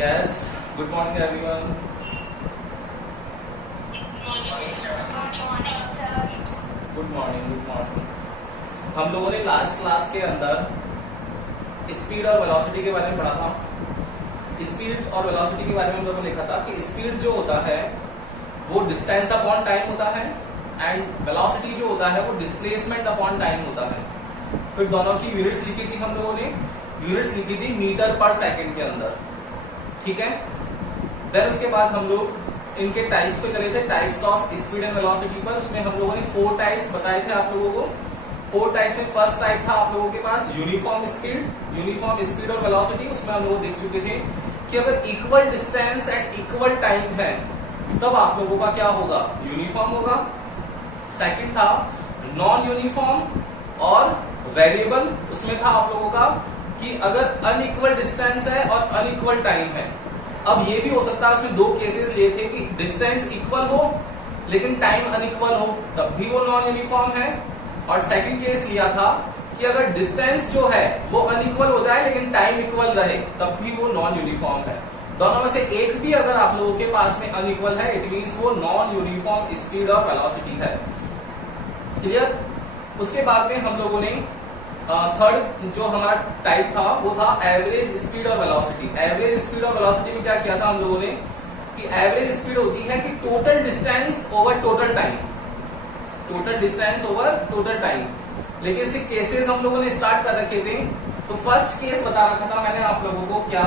Yes, good morning everyone. Good morning. हम लोगों ने लास्ट क्लास के अंदर स्पीड और वेलोसिटी के बारे में पढ़ा था। स्पीड और वेलोसिटी के बारे में हम लोगों ने लिखा था कि स्पीड जो होता है वो डिस्टेंस अपॉन टाइम होता है एंड वेलोसिटी जो होता है वो डिस्प्लेसमेंट अपॉन टाइम होता है। फिर दोनों की यूनिट्स लिखी थी हम लोगों ने, यूनिट्स लिखी थी मीटर पर सेकंड के अंदर, ठीक है। देन उसके बाद हम लोग इनके टाइप्स पे चले थे, types of speed and velocity पर। उसमें हम लोगों ने 4 टाइप्स बताए थे आप लोगों को। 4 टाइप्स में फर्स्ट टाइप था आप लोगों के पास यूनिफॉर्म स्पीड और वेलोसिटी। उसमें हम लोग देख चुके थे कि अगर equal distance and equal time है तब आप लोगों का क्या होगा, यूनिफॉर्म होगा। सेकंड था नॉन यूनिफॉर्म और वेरिएबल। उसमें था आप लोगों का कि अगर अनइक्वल डिस्टेंस है और अनइक्वल टाइम है। अब ये भी हो सकता है, उसमें 2 केसेस लिए थे कि डिस्टेंस इक्वल हो लेकिन टाइम अनइक्वल हो, तब भी वो नॉन यूनिफॉर्म है। और सेकंड केस लिया था कि अगर डिस्टेंस जो है वो अनइक्वल हो जाए लेकिन टाइम इक्वल रहे, तब भी वो नॉन यूनिफॉर्म है। दोनों में से एक भी अगर आप लोगों के पास में अनइक्वल है, इट मींस वो नॉन यूनिफॉर्म स्पीड और वेलोसिटी है। क्लियर। उसके बाद में हम लोगों ने थर्ड जो हमारा टाइप था वो था एवरेज स्पीड और वेलोसिटी। एवरेज स्पीड और वेलोसिटी में क्या किया था हम लोगों ने कि एवरेज स्पीड होती है कि total distance over total time, total distance over total time. लेकिन इसके केसेस हम लोगों ने स्टार्ट कर रखे थे। तो फर्स्ट केस बता रखा था मैंने आप लोगों को क्या,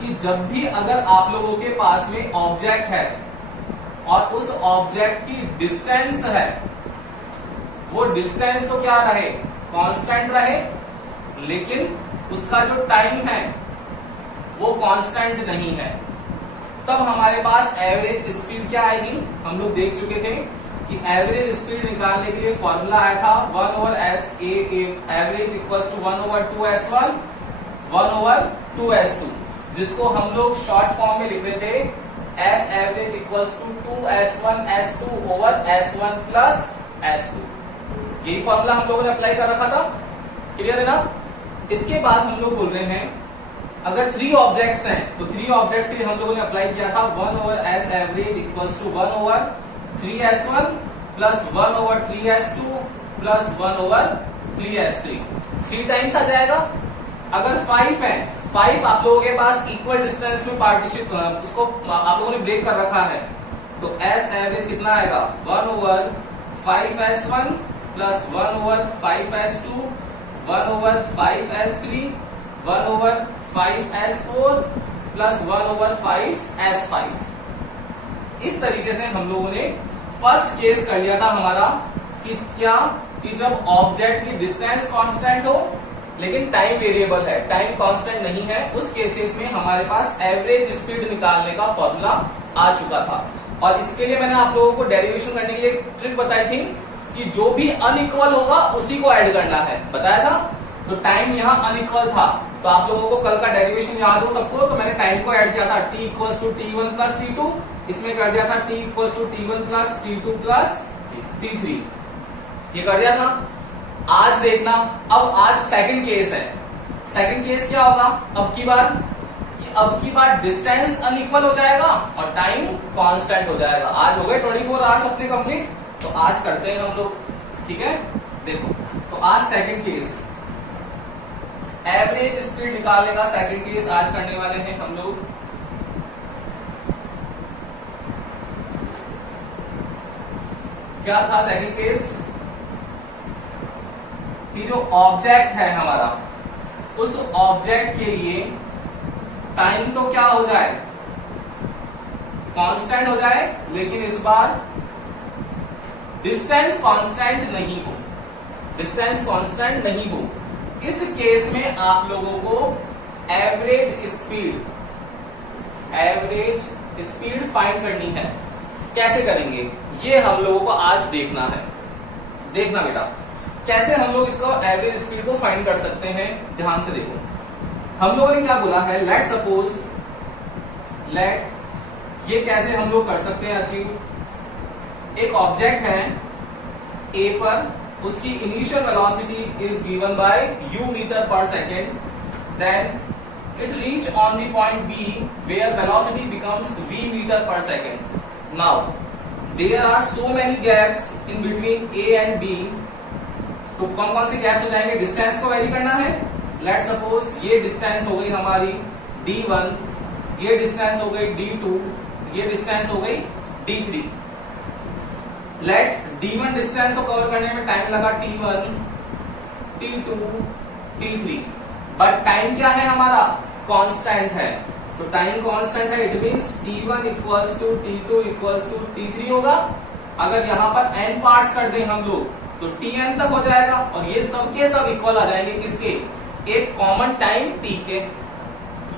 कि जब भी अगर आप लोगों के पास में ऑब्जेक्ट है और उस ऑब्जेक्ट की डिस्टेंस है, वो डिस्टेंस तो क्या रहे, कांस्टेंट रहे, लेकिन उसका जो टाइम है वो कांस्टेंट नहीं है, तब हमारे पास एवरेज स्पीड क्या आएगी। हम लोग देख चुके थे कि एवरेज स्पीड निकालने के लिए फॉर्मूला आया था 1/s average equals to 1/2s1 1/2s2, जिसको हम लोग शॉर्ट फॉर्म में लिख रहे थे s average equals to 2s1s2/s1 plus s2। यही फॉर्मूला हम लोगों ने अप्लाई कर रखा था। क्लियर है ना। इसके बाद हम लोग बोल रहे हैं अगर 3 ऑब्जेक्ट्स हैं तो 3 ऑब्जेक्ट्स के लिए हम लोगों ने अप्लाई किया था 1/s average equals to 1/3s1 plus 1/3s2 plus 1/3s3। 3 times आ जाएगा। अगर 5 है, 5 आप लोगों के पास इक्वल डिस्टेंस में पार्टीशिप उसको आप लोगों ने ब्रेक कर रखा है, तो s एवरेज कितना आएगा 1/5s1 plus 1/5s2 1/5s3 1/5s4 plus 1/5s5। इस तरीके से हम लोगों ने फर्स्ट केस कर लिया था हमारा कि क्या, कि जब ऑब्जेक्ट की डिस्टेंस कांस्टेंट हो लेकिन टाइम वेरिएबल है, टाइम कांस्टेंट नहीं है, उस केसेस में हमारे पास एवरेज स्पीड निकालने का फॉर्मूला आ चुका था। और इसके लिए मैंने आप लोगों को डेरिवेशन करने के लिए ट्रिक बताई थी कि जो भी अनइक्वल होगा उसी को ऐड करना है, बताया था। तो टाइम यहाँ अनइक्वल था, तो आप लोगों को कल का डेरिवेशन याद हो सबको, तो मैंने टाइम को ऐड किया था t equals to t1 plus t2, इसमें कर दिया था t equals to t1 plus t2 plus t3, ये कर दिया था। आज देखना, अब आज सेकंड केस है। सेकंड केस क्या होगा अब की बार डिस्टेंस अनइक्वल हो जाएगा और टाइम कांस्टेंट हो जाएगा। आज हो गए 24 आवर्स अपने कंप्लीट, तो आज करते हैं हम लोग, ठीक है। देखो, तो आज सेकंड केस एवरेज स्पीड निकालने का सेकंड केस आज करने वाले हैं हम लोग। क्या था सेकंड केस, कि जो ऑब्जेक्ट है हमारा, उस ऑब्जेक्ट के लिए टाइम तो क्या हो जाए, कांस्टेंट हो जाए, लेकिन इस बार डिस्टेंस कांस्टेंट नहीं हो, डिस्टेंस कांस्टेंट नहीं हो। इस केस में आप लोगों को एवरेज स्पीड फाइंड करनी है। कैसे करेंगे ये हम लोगों को आज देखना है। देखना बेटा, कैसे हम लोग इसको एवरेज स्पीड को फाइंड कर सकते हैं, ध्यान से देखो। हम लोगों ने क्या बोला है, लेट सपोज, ये कैसे हम लोग कर सकते हैं अचीव। एक ऑब्जेक्ट है ए पर, उसकी initial velocity is given by u metre per second, then it reach on the point B where velocity becomes v meter per second. Now there are so many gaps in between A and B. तो कौन कौन से gaps हो जाएंगे? Distance को very करना है. Let suppose ये डिस्टेंस हो गई हमारी D1, ये डिस्टेंस हो गई D2, ये डिस्टेंस हो गई D3. लेट D1 डिस्टेंस को कवर करने में टाइम लगा T1, T2, T3, but time क्या है हमारा? कांस्टेंट है. तो टाइम कांस्टेंट है, it means T1 equals to T2 equals to T3 होगा. अगर यहां पर n पार्ट्स कर दें हम लोग तो Tn तक हो जाएगा और ये सब के सब इक्वल आ जाएंगे किसके? एक कॉमन टाइम T के.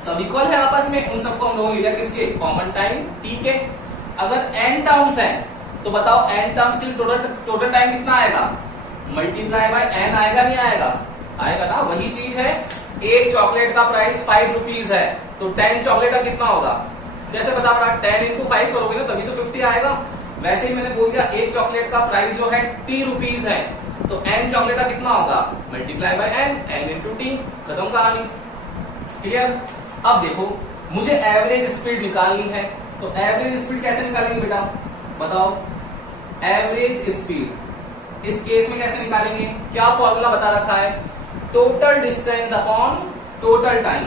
सब इक्वल है आपस में, उन सबको हम लोग ले लिया किसके? कॉमन टाइम T के. अगर n टर्म्स हैं तो बताओ n टर्म्स की टोटल टाइम कितना आएगा? मल्टीप्लाई बाय n आएगा नहीं आएगा? आएगा ना. वही चीज है, एक चॉकलेट का प्राइस 5 रुपीज है तो 10 चॉकलेट का कितना होगा? जैसे बता पड़ा 10 इंटू 5 करोगे ना तभी तो 50 आएगा. वैसे ही मैंने बोल दिया एक चॉकलेट का प्राइस जो है T रुपीज है तो n चॉकलेट का कितना होगा? Multiply by n into T. खत्म कहानी. क्लियर? अब देखो मुझे एवरेज स्पीड निकालनी है तो एवरेज स्पीड कैसे निकालेंगे बेटा? बताओ. एवरेज स्पीड इस केस में कैसे निकालेंगे? क्या फॉर्मूला बता रखा है? Total distance upon total time.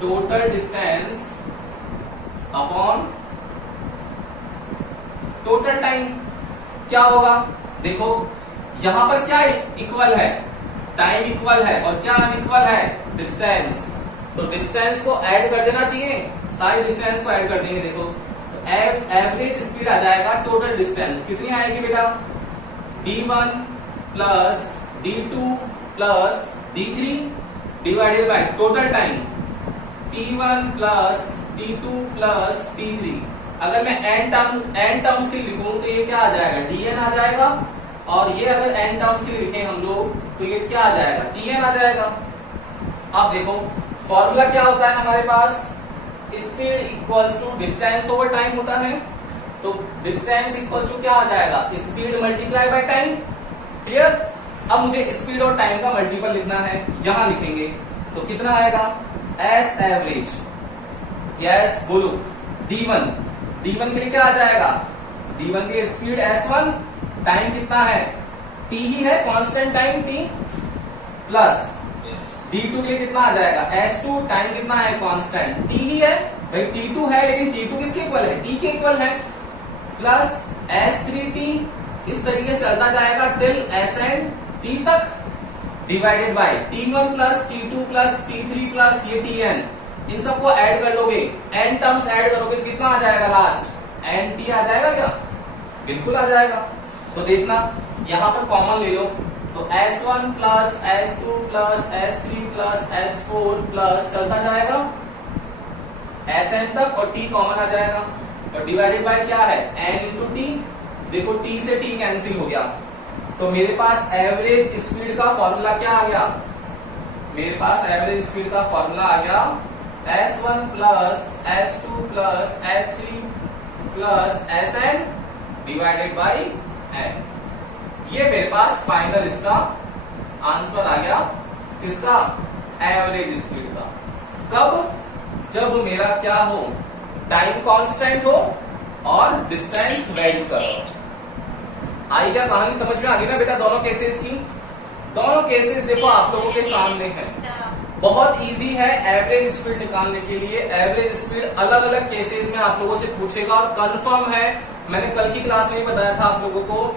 Total distance upon total time. क्या होगा? देखो यहां पर क्या इक्वल है? टाइम इक्वल है और क्या अनइक्वल है? डिस्टेंस. तो डिस्टेंस को ऐड कर देना चाहिए, सारे डिस्टेंस को ऐड कर देंगे. देखो एवरेज स्पीड आ जाएगा टोटल डिस्टेंस. कितनी आएगी बेटा? D1 plus D2 plus D3 divided by total time T1 plus T2 plus T3. अगर मैं n टर्म्स के लिखूं तो ये क्या आ जाएगा? Dn आ जाएगा. और ये अगर n टर्म्स के लिए लिखें हम लोग तो ये क्या आ जाएगा? Tn आ जाएगा. अब देखो फॉर्मूला क्या होता है हमारे पास? Speed equals to distance over time होता है. तो डिस्टेंस इक्वल्स टू क्या आ जाएगा? Speed multiply by time. Clear? अब मुझे स्पीड और टाइम का मल्टीपल लिखना है, यहां लिखेंगे तो कितना आएगा? S average. यस बोलो. D1 के लिए क्या आ जाएगा? D1 के लिए स्पीड S1, टाइम कितना है? T ही है, constant time T, plus D2 के लिए कितना आ जाएगा? S2, टाइम कितना है? कांस्टेंट T ही है भाई. T2 है लेकिन T2 किसके इक्वल है? T के इक्वल है. Plus S3T. इस तरीके से चलता जाएगा टिल Sn T तक, divided by T1 plus T2 plus T3 plus ये Tn. इन सबको ऐड कर लोगे, n टर्म्स ऐड करोगे तो कितना आ जाएगा? लास्ट nt आ जाएगा क्या? बिल्कुल आ जाएगा. तो देखना यहां पर कॉमन ले लो तो S1 plus S2 plus S3 plus S4 plus चलता जाएगा Sn तक और T कॉमन आ जाएगा और डिवाइडेड बाय क्या है? n into T. देखो T से T कैंसिल हो गया तो मेरे पास एवरेज स्पीड का फॉर्मूला क्या आ गया? मेरे पास एवरेज स्पीड का फॉर्मूला आ गया S1 plus S2 plus S3 plus Sn divided by n. ये मेरे पास फाइनल इसका आंसर आ गया. किसका? एवरेज स्पीड का. कब? जब मेरा क्या हो? टाइम कांस्टेंट हो और डिस्टेंस वेरी करो. आई क्या कहानी समझ में आ गई ना बेटा? दोनों केसेस की. दोनों केसेस देखो आप लोगों के सामने है. बहुत इजी है एवरेज स्पीड निकालने के लिए. एवरेज स्पीड अलग अलग केसेस में आप लोगों से पूछेगा और कंफर्म है. मैंने कल की क्लास में बताया था आप लोगों को.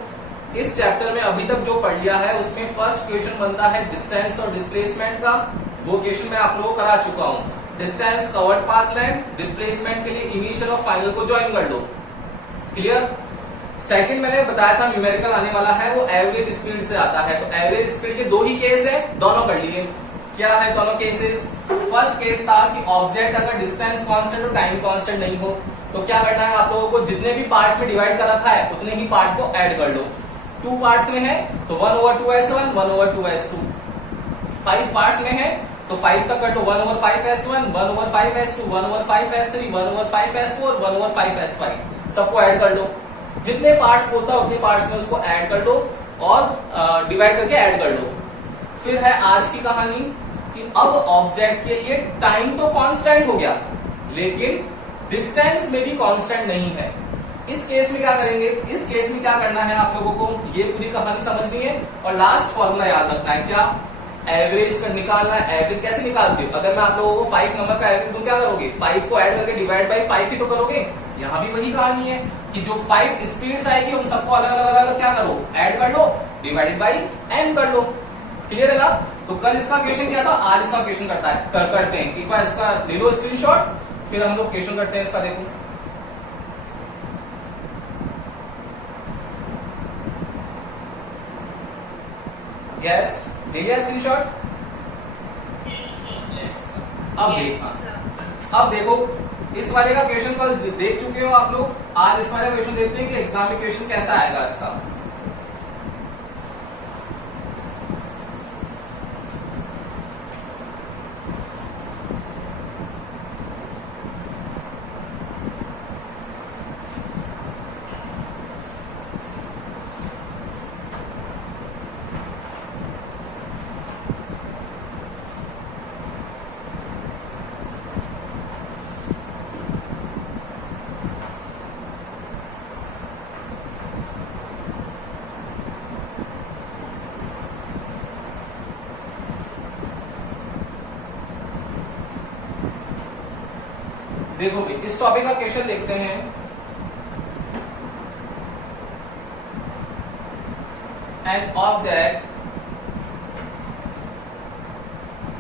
इस चैप्टर में अभी तक जो पढ़ लिया है उसमें फर्स्ट क्वेश्चन बनता है डिस्टेंस और डिस्प्लेसमेंट का. वो क्वेश्चन मैं आप लोगों को करा चुका हूं. Distance, covered path length, displacement के लिए इनिशियल और फाइनल को ज्वाइन कर लो. क्लियर? सेकंड मैंने बताया था न्यूमेरिकल आने वाला है, वो एवरेज स्पीड से आता है. तो एवरेज स्पीड के दो ही केस है, दोनों कर लिए. क्या है दोनों केसेस? फर्स्ट केस था कि ऑब्जेक्ट अगर डिस्टेंस कांस्टेंट और टाइम कांस्टेंट नहीं हो तो क्या करना है आप लोगों को? जितने भी पार्ट में डिवाइड कर रखा है उतने ही पार्ट को ऐड कर लो. 2 पार्ट्स में है तो 1/2s1 1/2s2. 5 पार्ट्स में है तो 5 तक कर लो. 1/5s1 1/5s2 1/5s3 1/5s4 1/5s5 सबको ऐड कर लो. जितने पार्ट्स होता है उतने पार्ट्स में उसको ऐड कर लो और डिवाइड करके ऐड कर लो. फिर है आज की कहानी. कि अब ऑब्जेक्ट के लिए टाइम तो कांस्टेंट हो गया, लेकिन डिस्टेंस में भी कांस्टेंट नहीं है। इस केस में क्या करेंगे, इस केस में क्या करना है आप लोगों को, ये पूरी कहानी समझनी है और लास्ट फॉर्मूला याद रखना है, क्या, एवरेज का निकालना है। एवरेज कैसे निकालते हो, अगर मैं आप लोगों को 5 नंबर का एवरेज दूं, क्या करोगे, 5 को ऐड करके डिवाइड बाई 5 ही तो करोगे। यहां भी वही कहानी है कि जो 5 स्पीड्स आएगी उन सबको अलग अलग क्या करो, ऐड कर लो, डिवाइडेड बाई n कर लो। क्लियर है ना। तो कल इसका क्वेश्चन क्या था, आज इसका क्वेश्चन करते हैं। एक बार इसका ले लो स्क्रीनशॉट, फिर हम लोग क्वेश्चन करते हैं इसका। देखो यस, ले लिया स्क्रीनशॉट। अब देखो इस वाले का क्वेश्चन कल देख चुके हो आप लोग, आज इस वाले क्वेश्चन देखते हैं कि एग्जाम में क्वेश्चन कैसा आएगा इसका। देखो भाई इस टॉपिक का क्वेश्चन देखते हैं। An object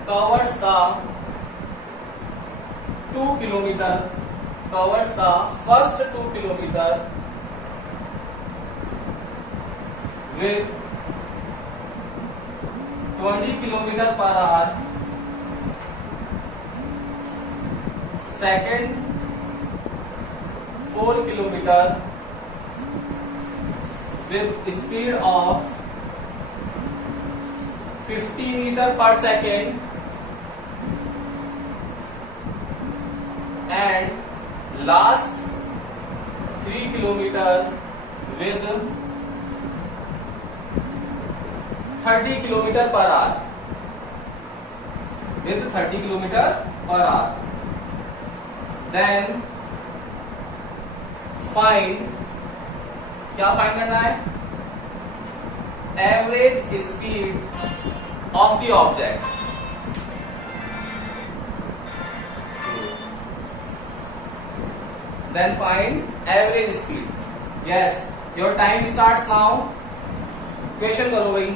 covers the 2 kilometer, covers the first 2 kilometer with 20 kilometer per hour, second 4 kilometer with speed of 50 meter per second and last 3 kilometer with 30 kilometer per hour, with 30 kilometer per hour. Then find, क्या find करना है, average speed of the object. Then find average speed. Yes, your time starts now. Question करो भाई,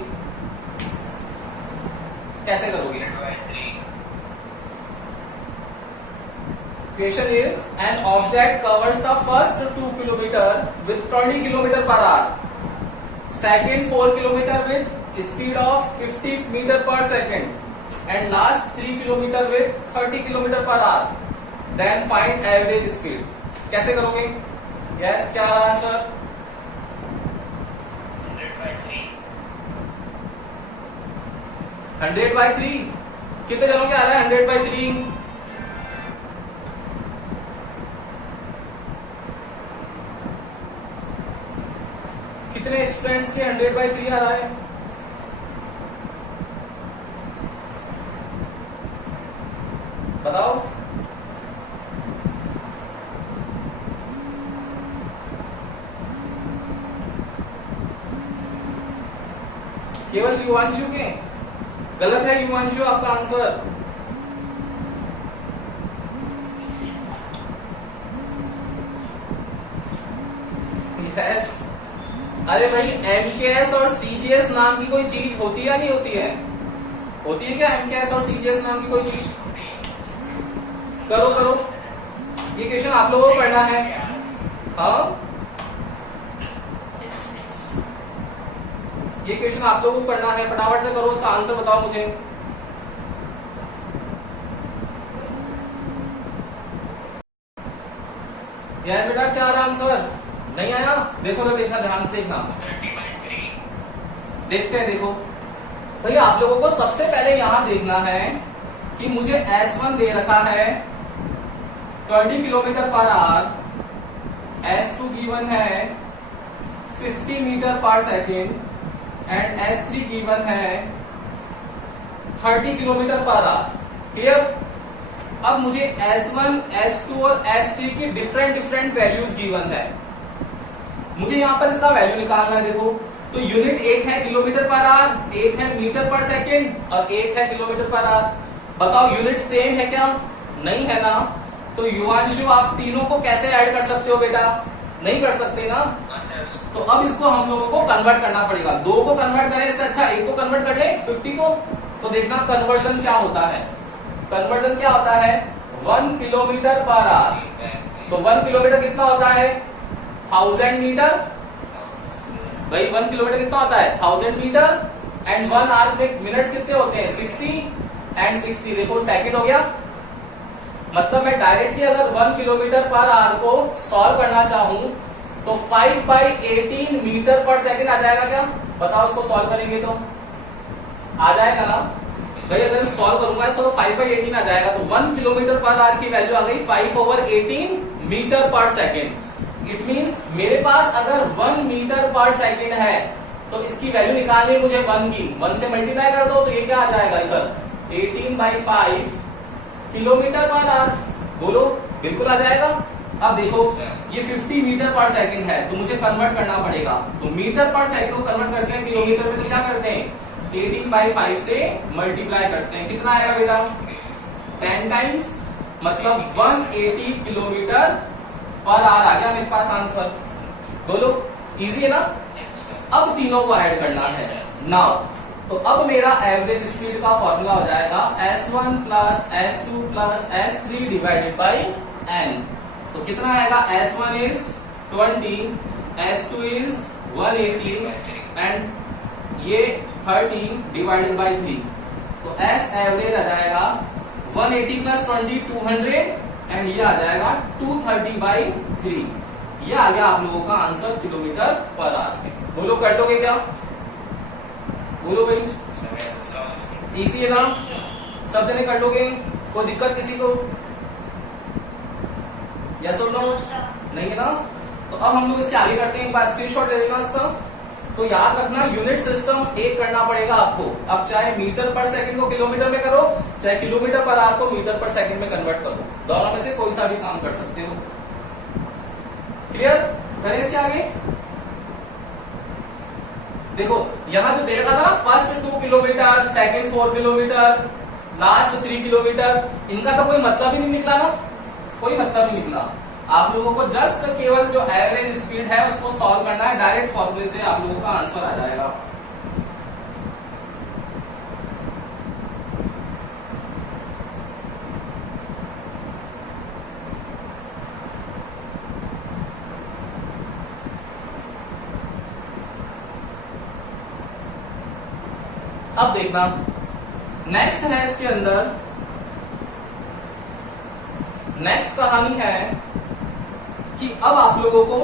कैसे करोगे। Question is, an object covers the first 2 kilometer with 20 kilometer per hour, second 4 kilometer with speed of 50 meter per second, and last 3 kilometer with 30 kilometer per hour. Then find average speed. कैसे करोगे। Yes, क्या answer, 100/3। कितने जनों के आ रहा है 100/3। कितने students के 100/3 आ रहा है, बताओ। केवल युवांशु के, गलत है युवांशु आपका आंसर। यस, अरे भाई एमकेएस और सीजीएस नाम की कोई चीज होती है या नहीं होती है, होती है क्या एमकेएस और सीजीएस नाम की कोई चीज। करो करो, ये क्वेश्चन आप लोगों को करना है। हाँ, ये क्वेश्चन आप लोगों को करना है, फटाफट से करो, उसका आंसर बताओ मुझे। यस बेटा, क्या आ रहा आंसर, नहीं आया, देखो ना, देखना ध्यान से देखना, देखते हैं। देखो भैया आप लोगों को सबसे पहले यहां देखना है कि मुझे S1 दे रखा है 20 kilometre per hour, S2 given है 50 metre per second and S3 given है 30 किलोमीटर पर आवर। क्लियर? अब मुझे S1, S2 और S3 की डिफरेंट वैल्यूज गिवन है, मुझे यहां पर इसका वैल्यू निकालना है। देखो तो यूनिट एक है किलोमीटर पर आवर, एक है मीटर पर सेकेंड और एक है किलोमीटर पर आवर। बताओ यूनिट सेम है क्या? नहीं है ना। तो युवांशु आप तीनों को कैसे ऐड कर सकते हो बेटा? नहीं कर सकते ना। तो अब इसको हम लोगों को कन्वर्ट करना पड़ेगा। दो को कन्वर्ट करें इससे अच्छा एक को कन्वर्ट कर ले 50 को। तो देखना कन्वर्जन क्या होता है। कन्वर्जन क्या होता है? 1 किलोमीटर पर आवर। तो 1 किलोमीटर कितना होता है? 1000 मीटर। भाई 1 किलोमीटर कितना होता है? 1000 मीटर। एंड 1 आवर में मिनट्स कितने होते हैं? 60 एंड 60 देखो सेकंड हो गया। मतलब मैं डायरेक्टली अगर 1 किलोमीटर पर आवर को सॉल्व करना चाहूं तो 5/18 मीटर पर सेकंड आ जाएगा क्या? बताओ इसको सॉल्व करेंगे तो आ जाएगा ना भाई। अगर मैं सॉल्व करूंगा इसको तो 5/18 आ जाएगा। तो 1 किलोमीटर पर आवर की वैल्यू आ गई 5/18 मीटर पर सेकंड। इट मींस मेरे पास अगर 1 मीटर पर सेकंड है तो इसकी वैल्यू निकालनी है मुझे 1 की। 1 से मल्टीप्लाई कर दो तो ये क्या आ जाएगा इधर? 18/5 किलोमीटर पर आवर। बोलो बिल्कुल आ जाएगा। अब देखो ये 50 मीटर पर सेकंड है तो मुझे कन्वर्ट करना पड़ेगा। तो मीटर पर सेकंड को कन्वर्ट करते हैं किलोमीटर में तो क्या करते हैं? 18/5 से मल्टीप्लाई करते हैं। कितना आएगा बेटा? 10 टाइम्स, मतलब 180 किलोमीटर पर आवर आ गया मेरे पास आंसर। बोलो इजी है ना। अब तीनों को ऐड करना है नाउ। तो अब मेरा एवरेज स्पीड का फॉर्मूला हो जाएगा S1 plus S2 plus S3 divided by N। तो कितना आएगा? S1 is 20, S2 is 180 and ये 30 डिवाइडेड बाई 3। तो S एवरेज आ जाएगा 180 प्लस 20 200 एंड ये आ जाएगा 230/3। ये आ गया आप लोगों का आंसर किलोमीटर पर आवर में। बोलो कर दोगे क्या? बोलो भाई इजी है ना। सब जने कर लोगे? कोई दिक्कत किसी को? यस और नो? नहीं है ना। तो अब हम लोग इसके आगे करते हैं। एक बार स्क्रीनशॉट ले लेना इसका। तो याद रखना यूनिट सिस्टम एक करना पड़ेगा आपको। अब चाहे मीटर पर सेकंड को किलोमीटर में करो, चाहे किलोमीटर पर आवर को मीटर पर सेकंड में कन्वर्ट करो, दोनों में से कोई सा भी काम कर सकते हो। क्लियर? करें इसके आगे। देखो यहां जो दे रखा था ना, first 2 kilometre, second 4 kilometre, last 3 kilometre, इनका तो कोई मतलब ही नहीं निकला ना। कोई मतलब नहीं निकला। आप लोगों को जस्ट केवल जो एवरेज स्पीड है उसको सॉल्व करना है। डायरेक्ट फॉर्मूले से आप लोगों का आंसर आ जाएगा। अब देखना नेक्स्ट है इसके अंदर, नेक्स्ट कहानी है कि अब आप लोगों को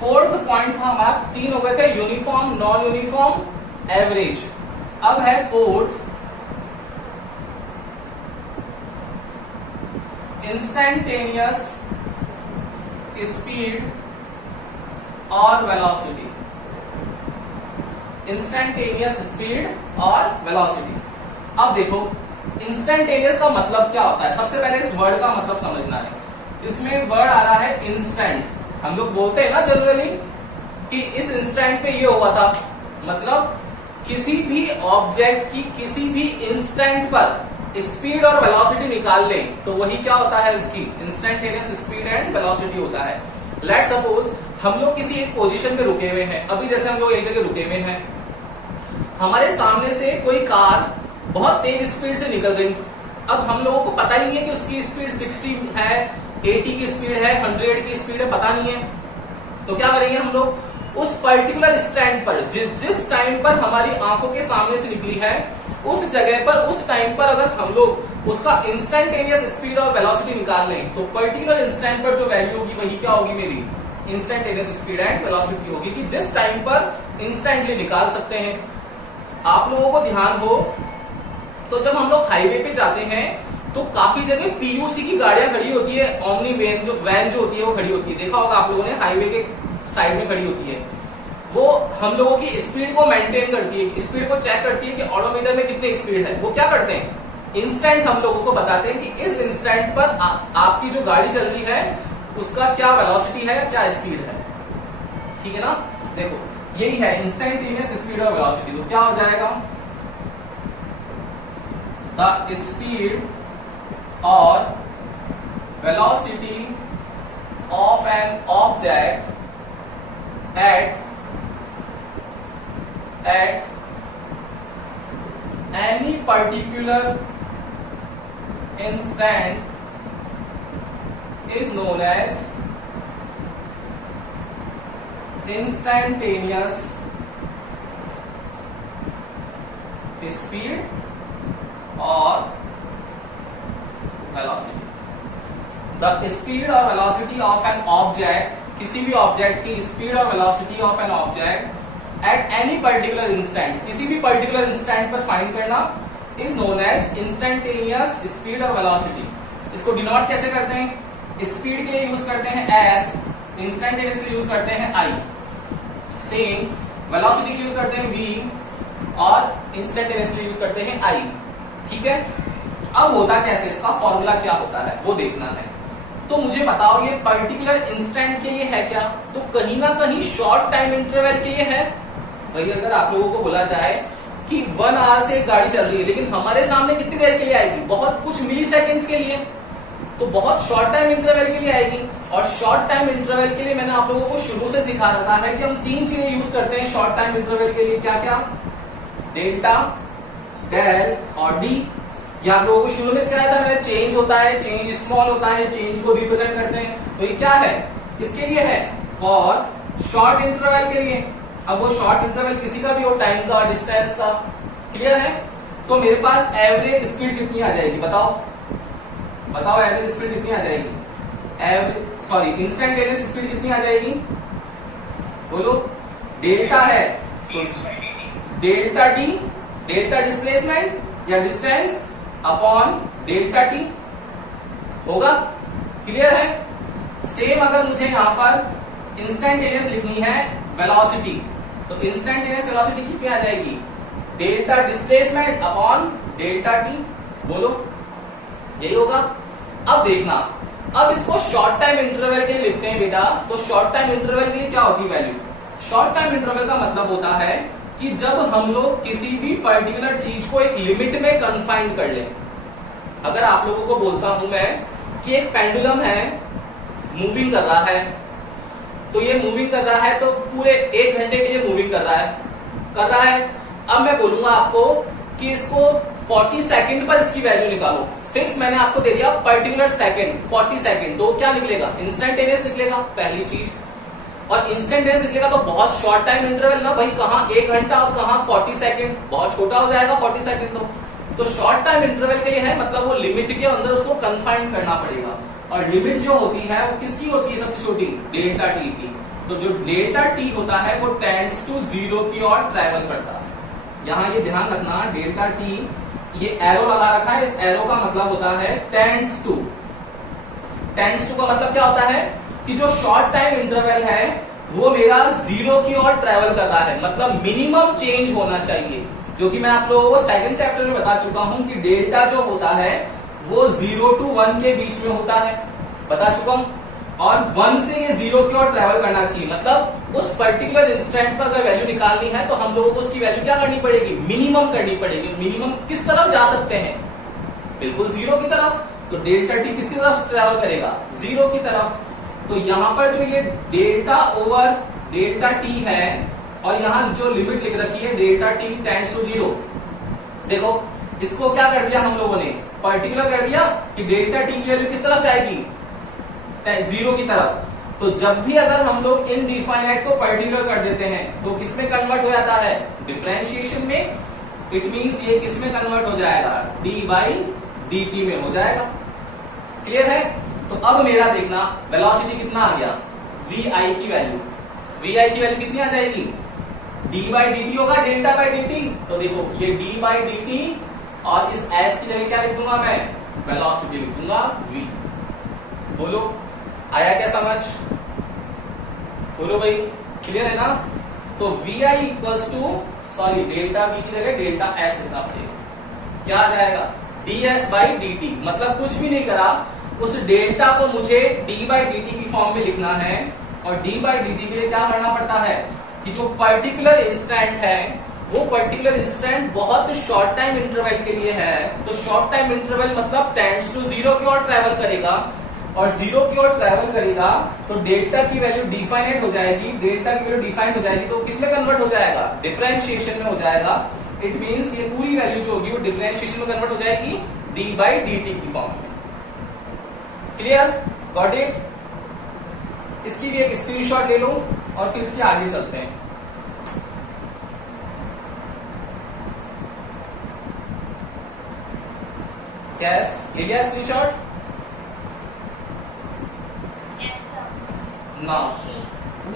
फोर्थ पॉइंट था हमारा, 3 हो गए थे यूनिफॉर्म, नॉन यूनिफॉर्म, एवरेज। अब है फोर्थ इंस्टेंटेनियस स्पीड और वेलोसिटी। इंस्टेंटेनियस स्पीड और वेलोसिटी। अब देखो इंस्टेंटेनियस का मतलब क्या होता है। सबसे पहले इस वर्ड का मतलब समझना है। इसमें वर्ड आ रहा है इंस्टेंट। हम लोग बोलते हैं ना जनरली कि इस इंस्टेंट पे ये हुआ था, मतलब किसी भी ऑब्जेक्ट की किसी भी इंस्टेंट पर स्पीड और वेलोसिटी निकाल लें तो वही क्या होता है, उसकी इंस्टेंटेनियस स्पीड एंड वेलोसिटी होता है। लेट सपोज हम लोग किसी एक पोजीशन पे रुके हुए हैं। अभी जैसे हम लोग एक जगह रुके हुए हैं, हमारे सामने से कोई कार बहुत तेज स्पीड से निकल गई। अब हम लोगों को पता ही नहीं है कि उसकी स्पीड 60 है, 80 की स्पीड है, 100 की स्पीड है, पता नहीं है। तो क्या करेंगे हम लोग, उस पर्टिकुलर स्टैंड पर जिस टाइम पर हमारी आंखों के सामने से निकली है उस जगह पर उस टाइम पर अगर हम लोग उसका इंस्टेंटेनियस स्पीड और वेलोसिटी निकाल लें तो पर्टिकुलर इंस्टेंट पर जो वैल्यू होगी वही क्या होगी, मेरी इंस्टेंटेनियस स्पीड एंड वेलोसिटी होगी, कि जिस टाइम पर इंस्टेंटली निकाल सकते हैं। आप लोगों को ध्यान हो तो जब हम लोग हाईवे पे जाते हैं तो काफी जगह पीयूसी की गाड़ियां खड़ी होती है, ओमनी वैन जो होती है वो खड़ी होती है। देखा होगा आप लोगों ने, हाईवे के साइड में खड़ी होती है। वो हम लोगों की स्पीड को मेंटेन करती है, स्पीड को चेक करती है कि ऑडोमीटर में कितनी स्पीड है। वो क्या करते हैं, इंस्टेंट हम लोगों को बताते हैं कि इस इंस्टेंट पर आपकी जो गाड़ी चल रही है उसका क्या वेलोसिटी है, क्या स्पीड है। ठीक है ना, देखो यही है इंस्टेंटेनियस स्पीड और वेलोसिटी। तो क्या हो जाएगा, द स्पीड और velocity of an object at any particular instant is known as instantaneous speed or velocity. The speed or velocity of an object, किसी भी ऑब्जेक्ट की स्पीड और velocity of an object at any particular instant, किसी भी particular instant पर find करना, is known as instantaneous speed और velocity. इसको डिनोट कैसे करते हैं, स्पीड के लिए यूज करते हैं एस, इंस्टेंटेनियस के लिए यूज करते हैं आई, सेम वेलोसिटी के लिए यूज करते हैं वी और इंस्टेंटेनियस के लिए यूज करते हैं आई। ठीक है, अब होता कैसे, इसका फॉर्मूला क्या होता है वो देखना है। तो मुझे बताओ ये पर्टिकुलर इंस्टेंट के लिए है क्या, तो कहीं ना कहीं शॉर्ट टाइम इंटरवल के लिए है। भाई अगर आप लोगों को बोला जाए कि 1 आवर से एक गाड़ी चल रही है लेकिन हमारे सामने कितनी देर के लिए आएगी, बहुत कुछ मिली सेकेंड्स के लिए, तो बहुत शॉर्ट टाइम इंटरवल के लिए आएगी। और शॉर्ट टाइम इंटरवल के लिए मैंने आप लोगों को शुरू से सिखा रखा है कि हम 3 चीजें यूज करते हैं शॉर्ट टाइम इंटरवल के लिए। क्या क्या, डेल्टा, डेल और डी। ये आप लोगों को शुरू में सिखाया था मैंने, चेंज होता है, चेंज स्मॉल होता है, चेंज को रिप्रेजेंट करते हैं। तो ये क्या है, किसके लिए है, फॉर शॉर्ट इंटरवल के लिए। अब वो शॉर्ट इंटरवल किसी का भी हो, टाइम का, डिस्टेंस का, क्लियर है। तो मेरे पास एवरेज स्पीड कितनी आ जाएगी, बताओ बताओ एवरेज स्पीड कितनी आ जाएगी, इंस्टेंटेनियस स्पीड कितनी आ जाएगी, बोलो। डेल्टा है तो डेल्टा टी, डेल्टा डिस्प्लेसमेंट या डिस्टेंस अपॉन डेल्टा टी होगा, क्लियर है। सेम अगर मुझे यहां पर इंस्टेंटेनियस लिखनी है वेलोसिटी, तो इंस्टेंटेनियस वेलोसिटी कितनी आ जाएगी, delta displacement upon delta T, बोलो यही होगा। अब देखना, अब इसको शॉर्ट टाइम इंटरवल के लिए लिखते हैं बेटा। तो शॉर्ट टाइम इंटरवल के लिए क्या होती है वैल्यू, शॉर्ट टाइम इंटरवल का मतलब होता है कि जब हम लोग किसी भी पर्टिकुलर चीज को एक लिमिट में कन्फाइन कर लें। अगर आप लोगों को बोलता हूं मैं कि एक पेंडुलम है, मूविंग कर रहा है, तो ये मूविंग कर रहा है तो पूरे 1 घंटे के लिए मूविंग कर रहा है। अब मैं बोलूंगा आपको कि इसको 40 सेकंड पर इसकी वैल्यू निकालो। फिक्स मैंने आपको दे दिया पर्टिकुलर सेकंड, 40 सेकंड, तो क्या निकलेगा, इंस्टेंटेनियस निकलेगा पहली चीज। और इंस्टेंटेनियस निकलेगा तो बहुत शॉर्ट टाइम इंटरवल ना भाई, कहां 1 घंटा और कहां 40 सेकंड, बहुत छोटा हो जाएगा 40 सेकंड। तो शॉर्ट टाइम इंटरवल के लिए है, मतलब वो लिमिट के अंदर उसको कन्फाइन करना पड़ेगा। और लिमिट जो होती है वो किसकी होती है, सबसे छोटी, डेल्टा टी की। तो जो डेल्टा टी होता है वो टेंड्स टू 0 की ओर ट्रेवल करता है। यहां ये ध्यान रखना, डेल्टा टी, ये एरो लगा रखा है, इस एरो का मतलब होता है टेंड्स टू। टेंड्स टू का मतलब क्या होता है कि जो शॉर्ट टाइम इंटरवल है वो मेरा 0 की ओर ट्रेवल कर रहा है, मतलब मिनिमम चेंज होना चाहिए। जो कि मैं आप लोगों को सेकंड चैप्टर में बता चुका हूं कि डेल्टा जो होता है वो 0 to 1 के बीच में होता है, बता चुका हूं। और 1 से ये 0 की ओर ट्रेवल करना चाहिए, मतलब उस पर्टिकुलर इंस्टेंट पर अगर वैल्यू निकालनी है तो हम लोगों को उसकी वैल्यू क्या करनी पड़ेगी, मिनिमम करनी पड़ेगी। मिनिमम किस तरफ जा सकते हैं, बिल्कुल 0 की तरफ। तो डेल्टा टी किसकी तरफ ट्रेवल करेगा, 0 की तरफ। तो यहां पर जो ये डेल्टा ओवर डेल्टा टी है और यहां जो लिमिट लिख रखी है डेल्टा टी टेंड्स टू 0, देखो इसको क्या कर दिया हम लोगों ने, पर्टिकुलर कर दिया कि डेल्टा टी की वैल्यू किस तरफ जाएगी, 0 की तरफ। तो जब भी अगर हम लोग इनडिफाइनाइट को पर्टिकुलर कर देते हैं तो किसमें कन्वर्ट हो जाता है, डिफरेंशिएशन में। इट मींस ये किसमें कन्वर्ट हो जाएगा, डी बाई डी टी में हो जाएगा, क्लियर है। तो अब मेरा देखना वेलोसिटी कितना आ गया, वी आई की वैल्यू, वी आई की वैल्यू कितनी आ जाएगी, डी बाई डी टी होगा, डेल्टा बाई डी टी। तो देखो ये डी बाई डी टी और इस एस की जगह क्या लिख दूंगा मैं, वेलोसिटी लिख दूंगा वी। बोलो आया क्या समझ, बोलो भाई, क्लियर है ना। तो V I equals to, sorry delta V की जगह डेल्टा एस लिखना पड़ेगा। क्या आ जाएगा? D S by D T. मतलब कुछ भी नहीं करा, उस डेल्टा को मुझे डी बाई डी टी की फॉर्म में लिखना है। और डी बाई डी टी के लिए क्या करना पड़ता है कि जो पर्टिकुलर इंस्टेंट है वो पर्टिकुलर इंस्टेंट बहुत शॉर्ट टाइम इंटरवल के लिए है। तो शॉर्ट टाइम इंटरवल मतलब टेंड्स टू जीरो की ओर ट्रेवल करेगा, और जीरो की ओर ट्रेवल करेगा तो डेल्टा की वैल्यू डिफाइनेट हो जाएगी। डेल्टा की वैल्यू डिफाइंड हो जाएगी तो किसमें कन्वर्ट हो जाएगा? डिफरेंशिएशन में हो जाएगा। इट मींस ये पूरी वैल्यू जो होगी वो डिफरेंशिएशन में कन्वर्ट हो जाएगी डी बाई डी टी की फॉर्म में। क्लियर? Got it? इसकी भी एक स्क्रीनशॉट ले लो और फिर इसके आगे चलते हैं। Yes, ले लिया screenshot? Now,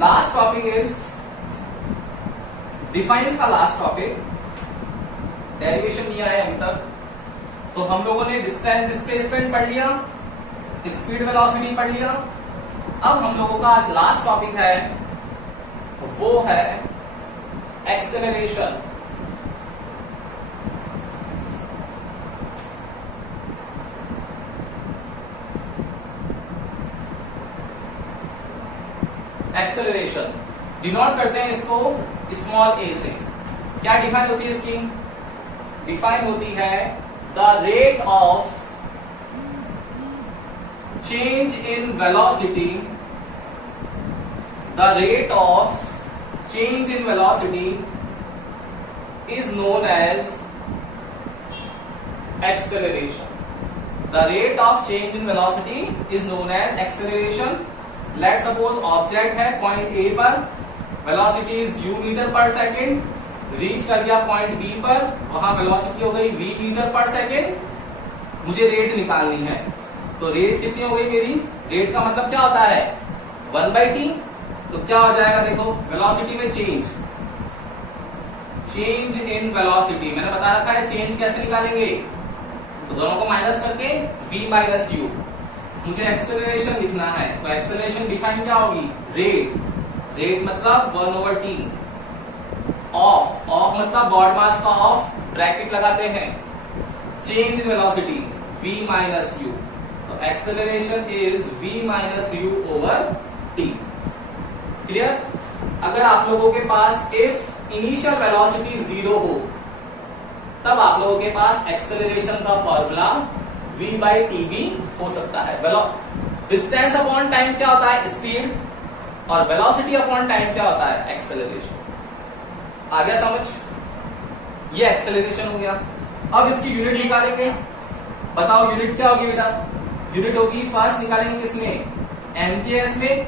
last topic is defines का लास्ट टॉपिक। डेरिवेशन नहीं आया अभी तक, तो हम लोगों ने डिस्टेंस डिस्प्लेसमेंट पढ़ लिया, स्पीड वेलोसिटी पढ़ लिया। अब हम लोगों का आज लास्ट टॉपिक है, वो है एक्सेलरेशन। एक्सेलरेशन डिनोट करते हैं इसको स्मॉल ए से। क्या डिफाइन होती है इसकी? डिफाइन होती है the rate of change in velocity, the rate of change in velocity is known as acceleration. The rate of change in velocity is known as acceleration. Let suppose object है point A पर, velocity is u metre per second, reach कर गया point B पर, वहां velocity हो गई v metre per second. मुझे rate निकालनी है, तो रेट कितनी हो गई मेरी? रेट का मतलब क्या होता है? 1/t। तो क्या हो जाएगा? देखो वेलोसिटी में चेंज, चेंज इन वेलोसिटी मैंने बता रखा है। चेंज कैसे निकालेंगे? तो दोनों को माइनस करके v माइनस u। मुझे एक्सेलरेशन लिखना है, तो एक्सेलरेशन डिफाइन क्या होगी? रेट। रेट मतलब 1/t। ऑफ, ऑफ मतलब बॉड मास का ऑफ, ब्रैकेट लगाते हैं। Change in velocity v minus u, तो acceleration is v minus u over t। Clear? अगर आप लोगों के पास इफ इनिशियल वेलोसिटी 0 हो, तब आप लोगों के पास एक्सेलरेशन का फॉर्मूला v बाई टी भी हो सकता है। डिस्टेंस अपॉन टाइम क्या होता है? स्पीड। और वेलोसिटी अपॉन टाइम क्या होता है? एक्सेलरेशन। आ गया समझ? ये एक्सेलरेशन हो गया। अब इसकी यूनिट निकालेंगे। बताओ यूनिट क्या होगी बेटा? यूनिट होगी फर्स्ट निकालेंगे किसमें? एमकेएस में।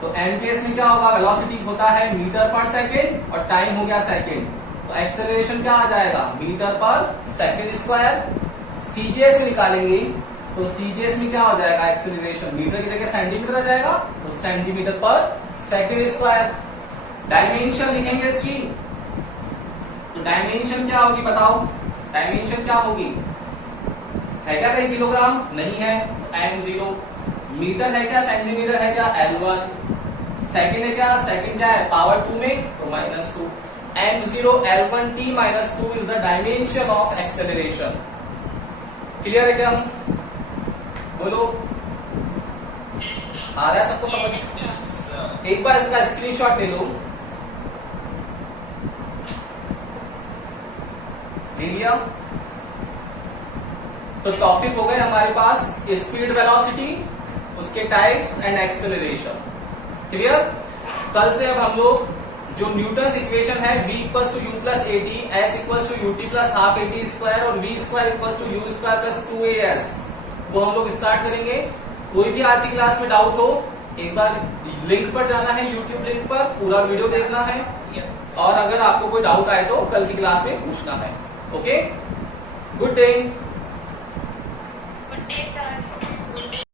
तो एमकेएस में क्या होगा? वेलोसिटी होता है मीटर पर सेकेंड और टाइम हो गया सेकेंड, तो एक्सेलरेशन क्या आ जाएगा? Metre per second square. CGS में निकालेंगे तो सीजीएस में क्या हो जाएगा? एक्सेलरेशन मीटर की जगह सेंटीमीटर आ जाएगा, तो सेंटीमीटर पर सेकेंड स्क्वायर। डायमेंशन लिखेंगे इसकी, तो डायमेंशन क्या होगी बताओ? डायमेंशन क्या होगी? है क्या कहीं किलोग्राम? नहीं है, तो m0। मीटर है क्या? सेंटीमीटर है क्या? L1। सेकेंड है क्या? सेकेंड क्या है? पावर 2 में, तो -2। m0 L1t -2 is the dimension of acceleration. Clear है क्या? बोलो, आ रहा है सबको समझ? एक बार इसका स्क्रीनशॉट ले लो। ले लिया? तो टॉपिक हो गए हमारे पास स्पीड वेलोसिटी, उसके टाइप्स एंड एक्सेलरेशन। क्लियर? कल से अब हम लोग जो न्यूटन्स इक्वेशन है v equals to u plus A T, S equals to ut plus half A T square और v square equals to u square plus 2as, वो हम लोग स्टार्ट करेंगे। कोई भी आज की क्लास में डाउट हो, एक बार लिंक पर जाना है, यूट्यूब लिंक पर पूरा वीडियो देखना है, और अगर आपको कोई डाउट आए तो कल की क्लास में पूछना है। Okay, good day. Good day sir.